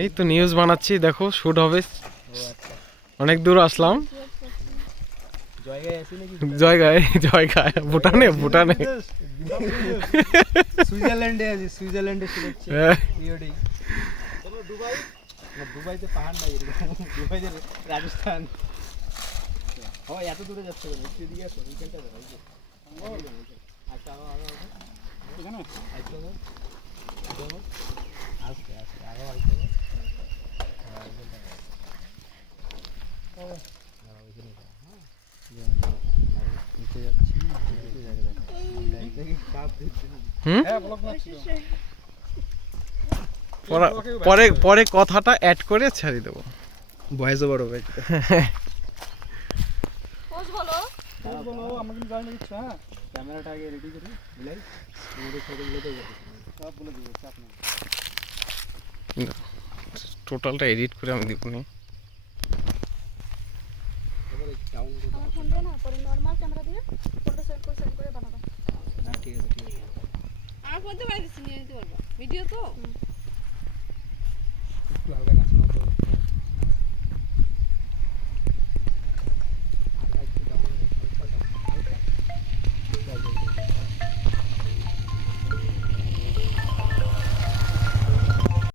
এই তো নিউজ বানাচ্ছি, দেখো শুট হবে। অনেক দূর আসলাম। জয়গায় জয়গায় ভুটানে ভুটানে সুইজারল্যান্ডে আছি, সুইজারল্যান্ডে শুট হচ্ছে ভিডিওটি। চলো দুবাই, না দুবাইতে পাহাড় নাই এরকম, দুবাইতে রাজস্থান। ও এত দূরে যাচ্ছে কেন? একটু এদিকে আসো, এইখানটা দেখো। আচ্ছা এখানে আইছো না, আস্তে আস্তে আরো আইছো না। পরে পরে কথাটা অ্যাড করে ছাড়ি দেবো। ভয়েস ওভার হবে। পোজ বলো বলো, আমাকে জানার ইচ্ছা। হ্যাঁ, ক্যামেরাটা আগে রেডি করি, বিলাই আমাদের ছবিগুলো তো সব বলে দিব, চাপ নেই। টোটালটা এডিট করে আমি দিব নি। আমার ফোন দিয়ে না, পরে নরমাল ক্যামেরা দিয়ে ফটোটা সেট করে বানাবো। হ্যাঁ ঠিক আছে, ঠিক আছে। আমার ফোন তো বাড়ি দিচ্ছি, নিয়ে নিতে পারবো ভিডিও তো।